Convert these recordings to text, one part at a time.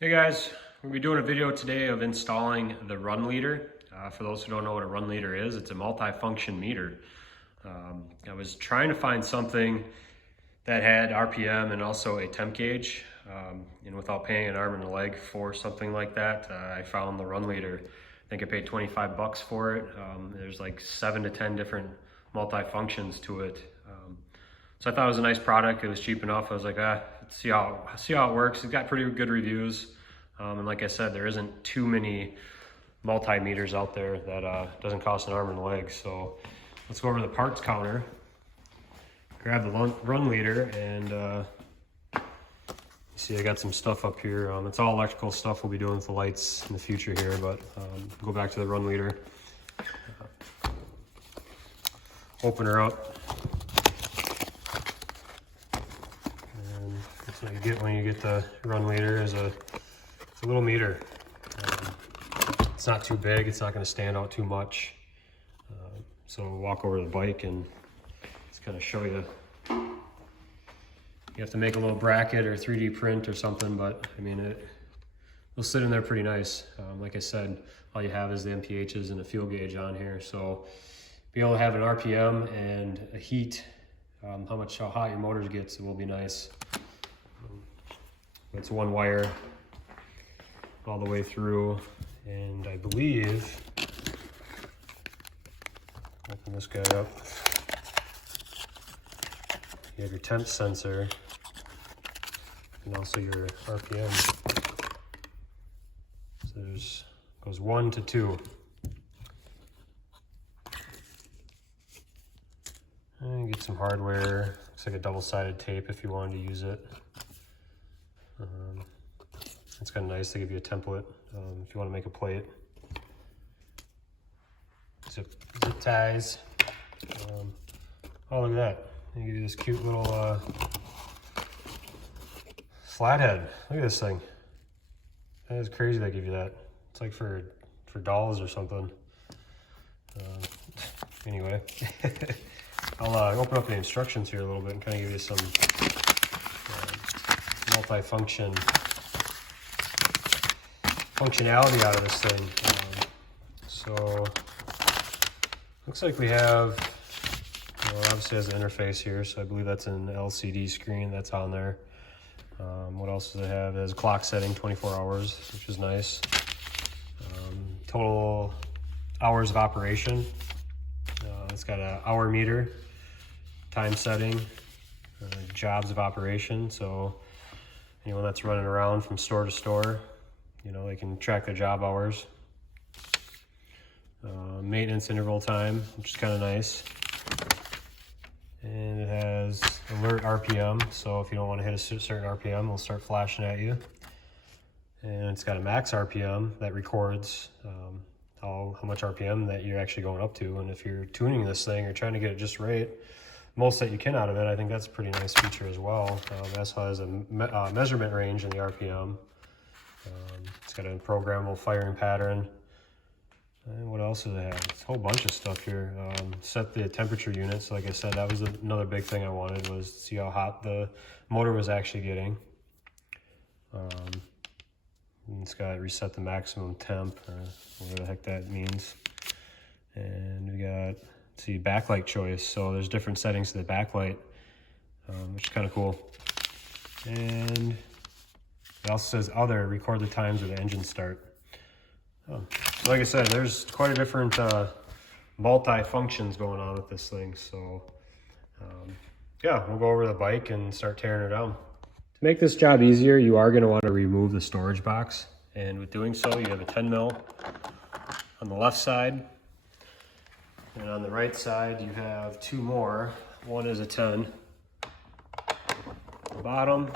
Hey guys, we'll be doing a video today of installing the Runleader. For those who don't know what a Runleader is, it's a multi-function meter. I was trying to find something that had RPM and also a temp gauge, and without paying an arm and a leg for something like that, I found the Runleader. I think I paid 25 bucks for it. There's like 7 to 10 different multi-functions to it. So I thought it was a nice product. It was cheap enough. I was like, let's see how it works. It's got pretty good reviews. And like I said, there isn't too many multimeters out there that doesn't cost an arm and a leg. So let's go over to the parts counter, grab the Runleader, and see, I got some stuff up here. It's all electrical stuff we'll be doing with the lights in the future here, but go back to the Runleader. Open her up. That's what you get when you get the Runleader is a little meter. It's not too big, it's not going to stand out too much. So we'll walk over to the bike and just kind of show you. You have to make a little bracket or 3D print or something, but I mean, it'll sit in there pretty nice. Like I said, all you have is the MPHs and a fuel gauge on here. So be able to have an RPM and a heat, how hot your motors gets, it will be nice. It's one wire all the way through, and I believe, open this guy up, you have your temp sensor and also your RPM. So there's goes 1 to 2. And get some hardware. Looks like a double-sided tape if you wanted to use it. It's kind of nice. They give you a template if you want to make a plate. Zip ties. Oh, look at that. They give you this cute little flathead. Look at this thing. That is crazy they give you that. It's like for dolls or something. Anyway, I'll open up the instructions here a little bit and kind of give you some multi-function functionality out of this thing. So looks like we have, obviously has an interface here, so I believe that's an LCD screen that's on there. What else does it have? It has clock setting, 24 hours, which is nice. Total hours of operation. It's got an hour meter, time setting, jobs of operation. So anyone that's running around from store to store, they can track their job hours. Maintenance interval time, which is kind of nice. And it has alert RPM, so if you don't want to hit a certain RPM, it'll start flashing at you. And it's got a max RPM that records how much RPM that you're actually going up to. And if you're tuning this thing or trying to get it just right, most that you can out of it, I think that's a pretty nice feature as well. It also has a measurement range in the RPM. It's got a programmable firing pattern. And what else does it have? It's a whole bunch of stuff here. Set the temperature units. Like I said, that was another big thing I wanted, was to see how hot the motor was actually getting. It's got reset the maximum temp, or whatever the heck that means. And we got, see, backlight choice. So there's different settings to the backlight, which is kind of cool. And it also says other, record the times of the engine start. So like I said, there's quite a different multi-functions going on with this thing. So yeah, we'll go over the bike and start tearing it down. To make this job easier, you are going to want to remove the storage box. And with doing so, you have a 10 mil on the left side. And on the right side, you have 2 more. One is a 10 at the bottom.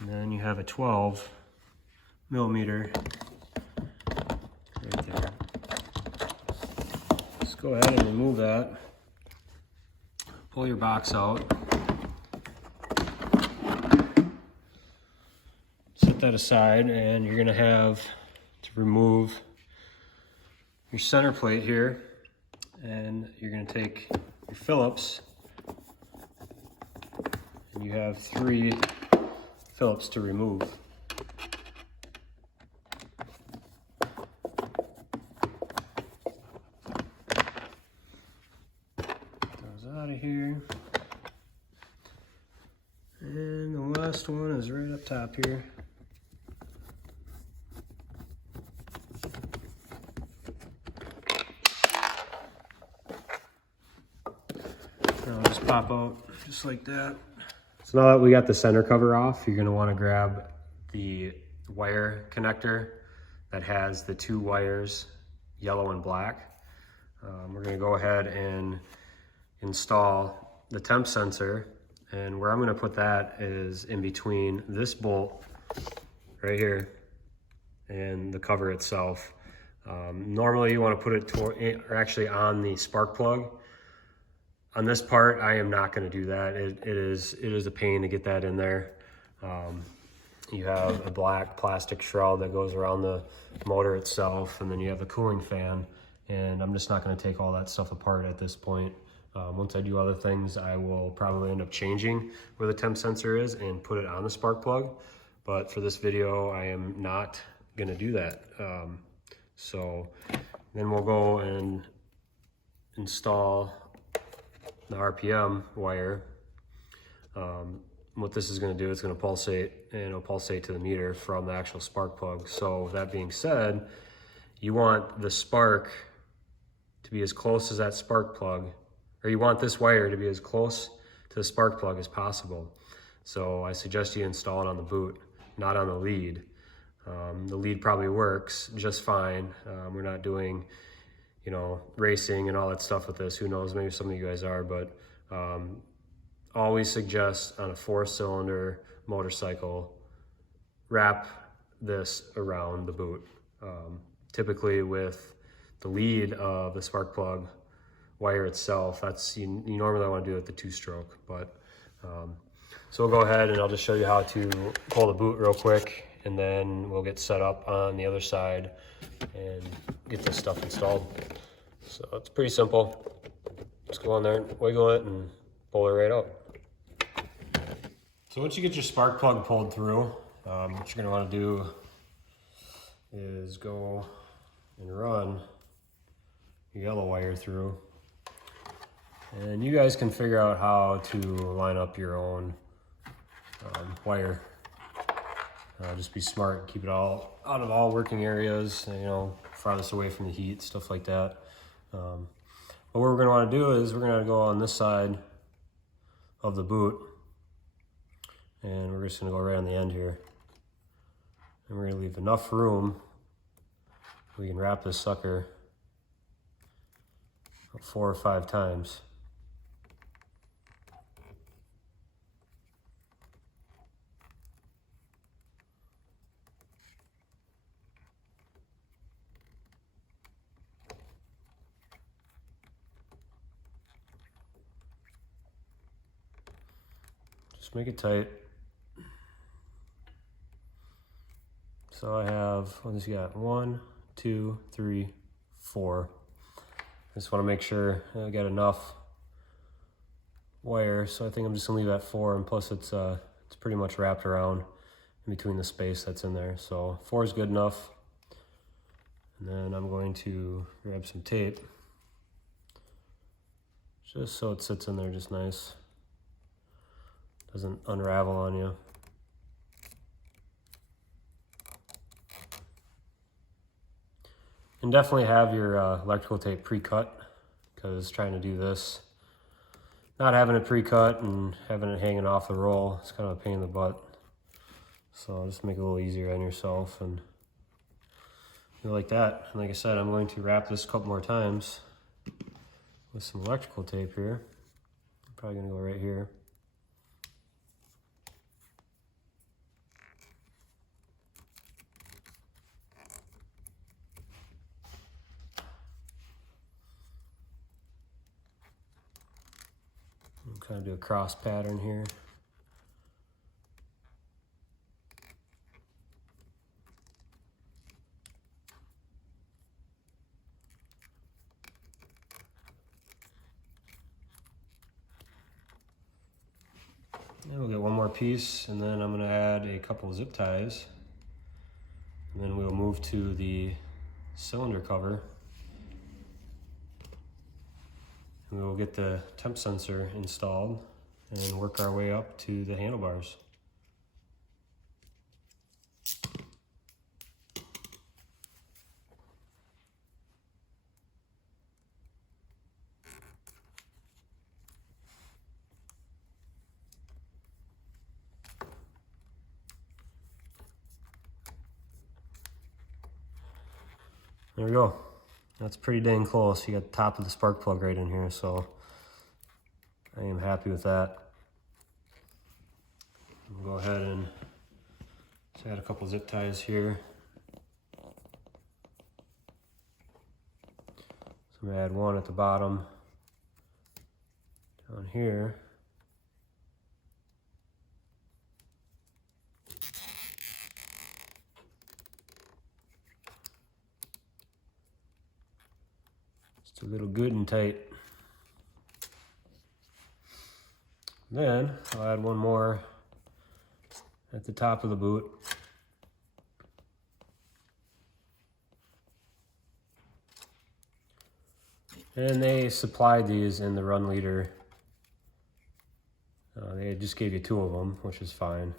And then you have a 12 millimeter right there. Just go ahead and remove that. Pull your box out. Set that aside, and you're going to have to remove your center plate here, and you're going to take your Phillips and you have 3 Phillips to remove. Goes out of here. And the last one is right up top here. And it'll just pop out just like that. So now that we got the center cover off, you're going to want to grab the wire connector that has the 2 wires, yellow and black. We're going to go ahead and install the temp sensor, and where I'm going to put that is in between this bolt right here and the cover itself. Normally you want to put it or actually on the spark plug. On this part, I am not going to do that. It is a pain to get that in there. You have a black plastic shroud that goes around the motor itself, and then you have the cooling fan, and I'm just not going to take all that stuff apart at this point. Once I do other things, I will probably end up changing where the temp sensor is and put it on the spark plug. But for this video, I am not going to do that. So then we'll go and install the RPM wire. What this is going to do, it's going to pulsate, and it'll pulsate to the meter from the actual spark plug. So that being said, you want the spark to be as close as that spark plug, or you want this wire to be as close to the spark plug as possible. So I suggest you install it on the boot, not on the lead. The lead probably works just fine. We're not doing, you know, racing and all that stuff with this. Who knows, maybe some of you guys are, but always suggest on a 4-cylinder motorcycle, wrap this around the boot. Typically with the lead of the spark plug wire itself, that's you normally want to do it with the 2-stroke, but so we'll go ahead and I'll just show you how to pull the boot real quick, and then we'll get set up on the other side and get this stuff installed. So it's pretty simple. Just go on there and wiggle it and pull it right out. So once you get your spark plug pulled through, what you're going to want to do is go and run your yellow wire through. And you guys can figure out how to line up your own wire. Just be smart, keep it all out of all working areas, you know, farthest away from the heat, stuff like that. But what we're going to want to do is we're going to go on this side of the boot, and we're just going to go right on the end here. And we're going to leave enough room we can wrap this sucker 4 or 5 times. Just make it tight. So I have, what does he got? 1, 2, 3, 4. I just want to make sure I got enough wire, so I think I'm just gonna leave that 4, and plus it's pretty much wrapped around in between the space that's in there. So 4 is good enough. And then I'm going to grab some tape, just so it sits in there just nice. Doesn't unravel on you. And definitely have your electrical tape pre-cut, because trying to do this, not having it pre-cut and having it hanging off the roll, it's kind of a pain in the butt. So just make it a little easier on yourself, and do like that. And like I said, I'm going to wrap this a couple more times with some electrical tape here. I'm probably going to go right here. Kind of do a cross pattern here. And we'll more piece, and then I'm going to add a couple of zip ties, and then we'll move to the cylinder cover, and we'll get the temp sensor installed and work our way up to the handlebars. There we go. That's pretty dang close. You got the top of the spark plug right in here, so I am happy with that. We'll go ahead and just add a couple zip ties here. So I'm gonna add one at the bottom down here. Just a little good and tight. Then I'll add one more at the top of the boot. And they supplied these in the Runleader. They just gave you 2 of them, which is fine.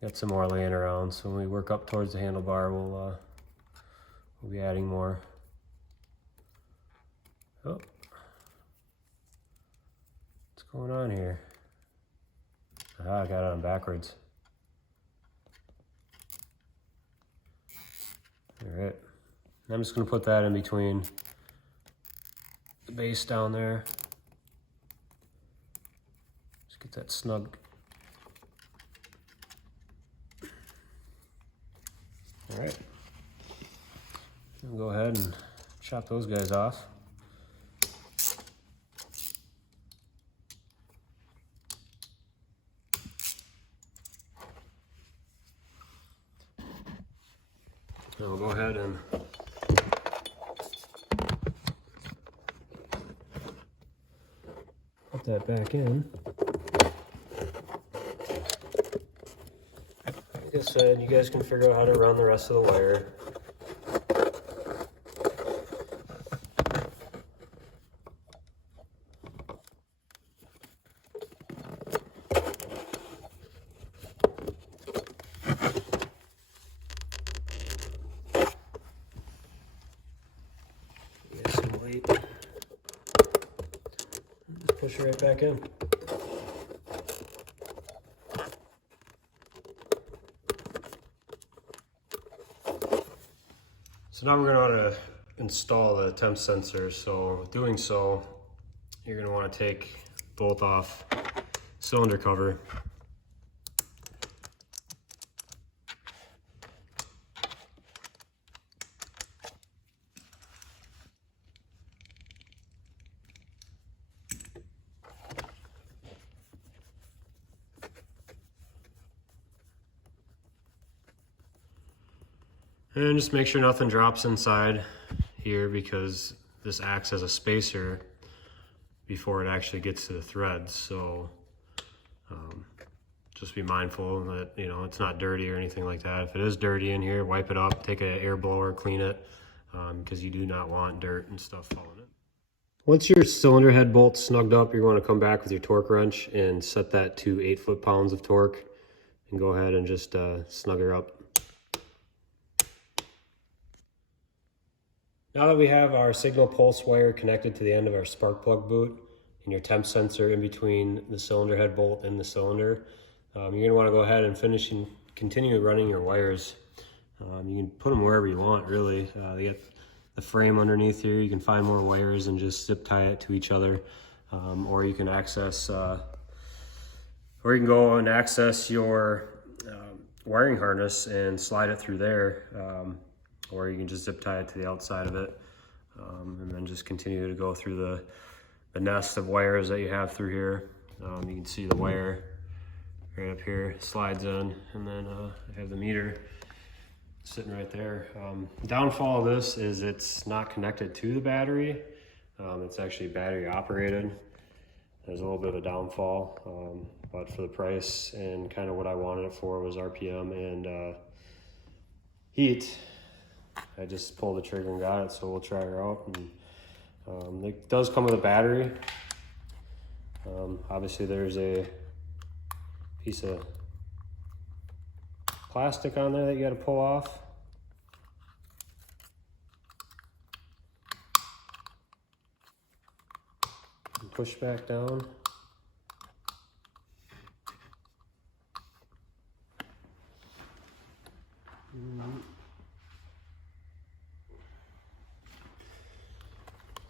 Got some more laying around, so when we work up towards the handlebar, we'll be adding more. Oh, what's going on here? I got it on backwards. All right, I'm just going to put that in between the base down there. Just get that snug. All right. We'll go ahead and chop those guys off. Now we'll go ahead and put that back in. Like I said, you guys can figure out how to run the rest of the wire. Just push it right back in. So now we're going to want to install the temp sensor. So doing so, you're going to want to take bolt off cylinder cover. And just make sure nothing drops inside here, because this acts as a spacer before it actually gets to the threads. So just be mindful that, you know, it's not dirty or anything like that. If it is dirty in here, wipe it up, take an air blower, clean it, because you do not want dirt and stuff falling in. Once your cylinder head bolt's snugged up, you're going to come back with your torque wrench and set that to 8 foot-pounds of torque, and go ahead and just snug her up. Now that we have our signal pulse wire connected to the end of our spark plug boot and your temp sensor in between the cylinder head bolt and the cylinder, you're going to want to go ahead and finish and continue running your wires. You can put them wherever you want, really. They got the frame underneath here. You can find more wires and just zip tie it to each other, or you can access, or you can go and access your wiring harness and slide it through there. Or you can just zip tie it to the outside of it, and then just continue to go through the nest of wires that you have through here. You can see the wire right up here slides in, and then I have the meter sitting right there. Downfall of this is it's not connected to the battery. It's actually battery operated. There's a little bit of a downfall, but for the price and kind of what I wanted it for was RPM and heat. I just pulled the trigger and got it, so we'll try her out. And it does come with a battery. Obviously there's a piece of plastic on there that you got to pull off. And push back down.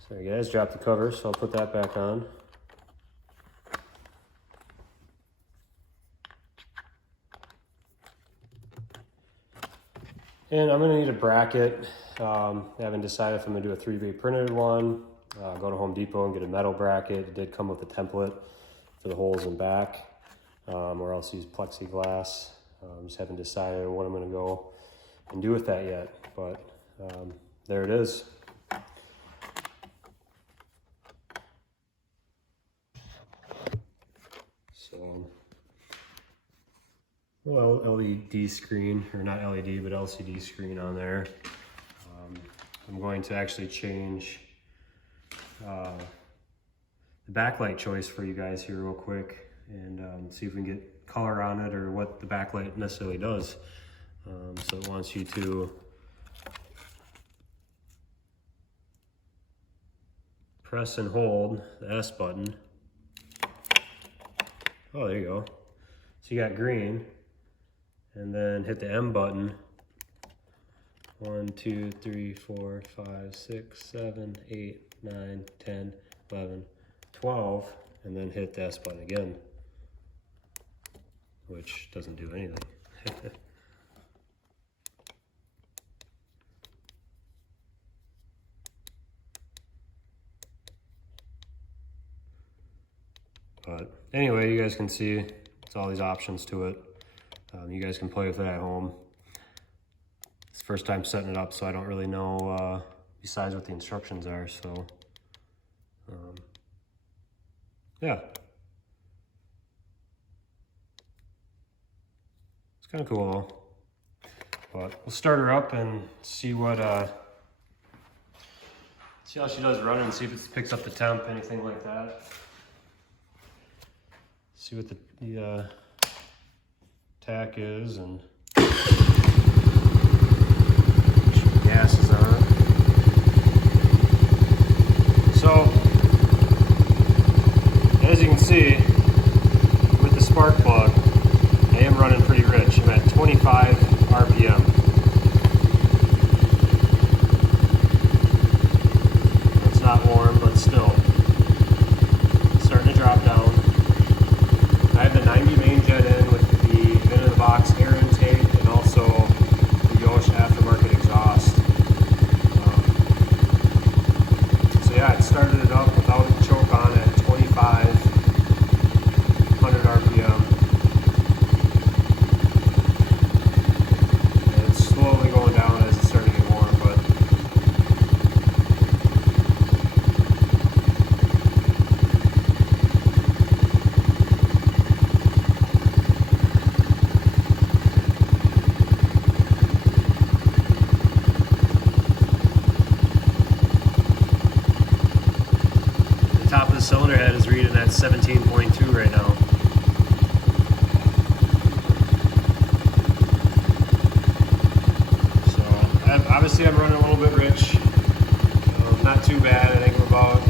Sorry guys, dropped the cover, so I'll put that back on. And I'm gonna need a bracket. I haven't decided if I'm gonna do a 3-way printed one, go to Home Depot and get a metal bracket. It did come with a template for the holes in back, or else use plexiglass. Just haven't decided what I'm gonna go and do with that yet, but there it is. So, well, LED screen, or not LED, but LCD screen on there. I'm going to actually change the backlight choice for you guys here real quick and see if we can get color on it or what the backlight necessarily does. So it wants you to press and hold the S button. Oh, there you go. So you got green, and then hit the M button. 1, 2, 3, 4, 5, 6, 7, 8, 9, 10, 11, 12, and then hit the S button again, which doesn't do anything. But anyway, you guys can see it's all these options to it. You guys can play with it at home. It's the first time setting it up, so I don't really know besides what the instructions are. So yeah, it's kind of cool though. But we'll start her up and see what see how she does running, see if it picks up the temp, anything like that. See what the tack is, and gas is on it. So, as you can see, with the spark plug, I am running pretty rich. I'm at 25 RPM. It's not warm, but still. It's starting to drop down. I have the 90 main jet in with the in-the-box air intake and also the Yosh aftermarket exhaust. So yeah, it started it up without a choke on at 2500 RPM. And it's slowly going down as it's starting to get warm, but top of the cylinder head is reading at 17.2 right now. So obviously I'm running a little bit rich. Not too bad. I think we're about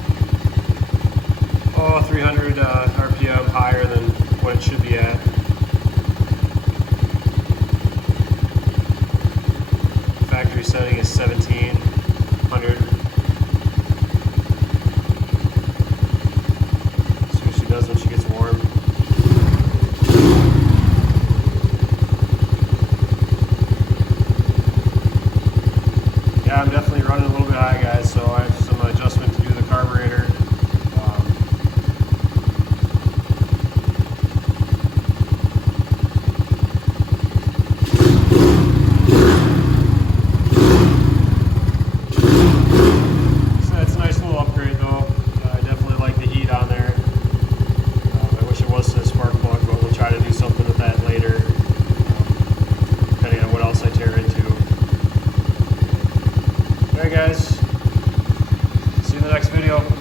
300 RPM higher than what it should be at. Factory setting is 1700. Does when she gets warm. Yeah, I'm definitely running a little bit high, guys, so I have some adjustment Alright guys, see you in the next video.